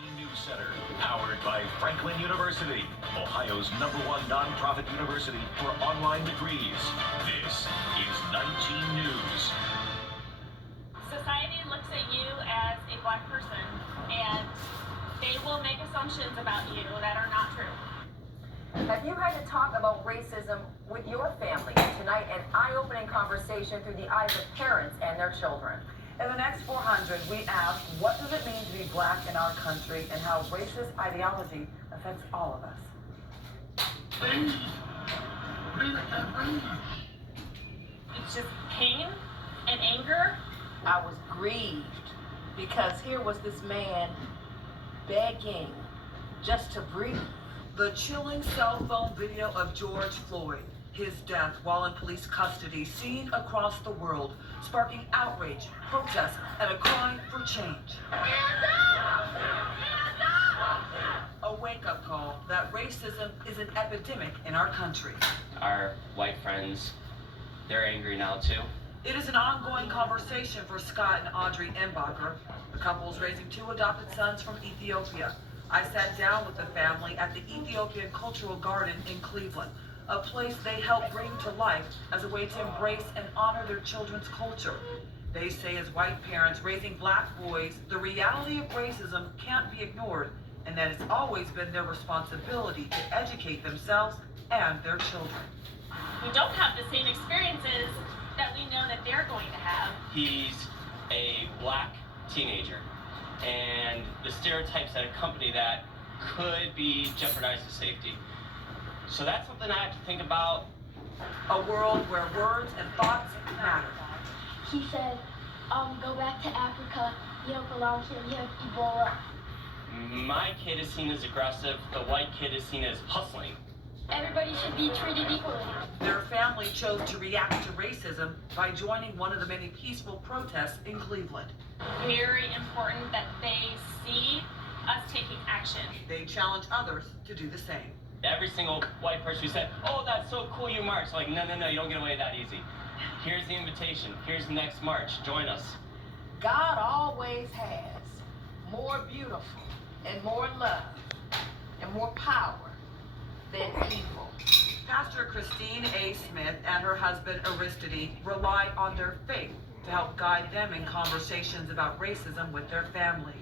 19 News Center, powered by Franklin University, Ohio's #1 nonprofit university for online degrees. This is 19 News. Society looks at you as a black person, and they will make assumptions about you that are not true. Have you had to talk about racism with your family? Tonight, an eye-opening conversation through the eyes of parents and their children. In the next 400, we ask, what does it mean to be black in our country and how racist ideology affects all of us? It's just pain and anger. I was grieved because here was this man begging just to breathe. The chilling cell phone video of George Floyd, his death while in police custody, seen across the world, sparking outrage, protests, and a cry for change. A wake-up call that racism is an epidemic in our country. Our white friends, they're angry now too. It is an ongoing conversation for Scott and Audrey Embacher. The couple is raising 2 adopted sons from Ethiopia. I sat down with the family at the Ethiopian Cultural Garden in Cleveland, a place they help bring to life as a way to embrace and honor their children's culture. They say as white parents raising black boys, the reality of racism can't be ignored, and that it's always been their responsibility to educate themselves and their children. We don't have the same experiences that we know that they're going to have. He's a black teenager, and the stereotypes that accompany that could be jeopardize his safety. So that's something I have to think about. A world where words and thoughts matter. He said, go back to Africa, you don't belong here, you have Ebola. My kid is seen as aggressive, the white kid is seen as hustling. Everybody should be treated equally. Their family chose to react to racism by joining one of the many peaceful protests in Cleveland. Very important that they see us taking action. They challenge others to do the same. Every single white person who said, oh, that's so cool you marched, like, no, you don't get away that easy. Here's the invitation. Here's the next march. Join us. God always has more beautiful and more love and more power than evil. Pastor Christine A. Smith and her husband Aristide rely on their faith to help guide them in conversations about racism with their family.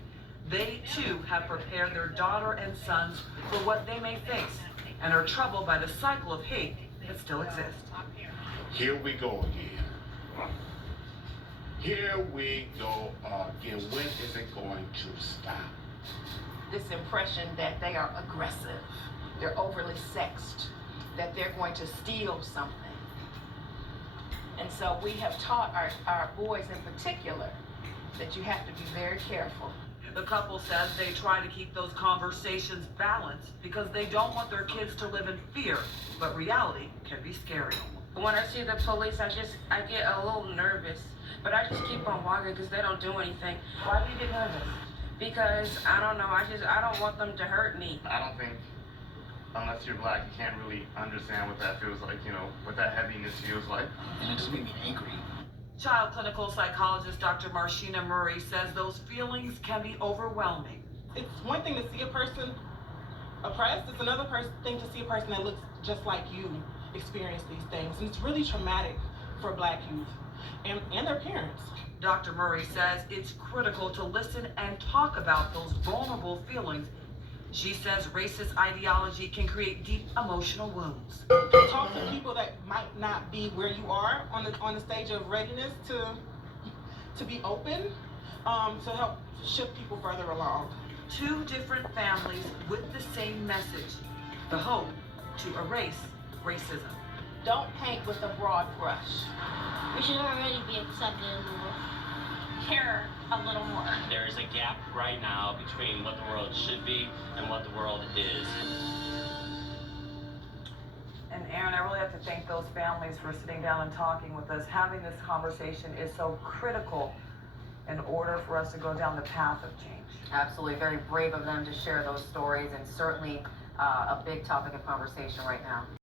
They too have prepared their daughter and sons for what they may face and are troubled by the cycle of hate that still exists. Here we go again. Here we go again. When is it going to stop? This impression that they are aggressive, they're overly sexed, that they're going to steal something. And so we have taught our boys in particular that you have to be very careful. The couple says they try to keep those conversations balanced because they don't want their kids to live in fear, but reality can be scary. When I see the police, I get a little nervous, but I just keep on walking because they don't do anything. Why do you get nervous? Because I don't know, I don't want them to hurt me. I don't think, unless you're black, you can't really understand what that feels like, what that heaviness feels like. And it just made me angry. Child clinical psychologist Dr. Marshina Murray says those feelings can be overwhelming. It's one thing to see a person oppressed, it's another thing to see a person that looks just like you experience these things. And it's really traumatic for black youth and their parents. Dr. Murray says it's critical to listen and talk about those vulnerable feelings. She says racist ideology can create deep emotional wounds. Talk to people that might not be where you are on the stage of readiness to be open, to help shift people further along. 2 different families with the same message, the hope to erase racism. Don't paint with a broad brush. We should already be accepted in the world. Care a little more. There is a gap right now between what the world should be and what the world is. And Aaron, I really have to thank those families for sitting down and talking with us. Having this conversation is so critical in order for us to go down the path of change. Absolutely, very brave of them to share those stories, and certainly a big topic of conversation right now.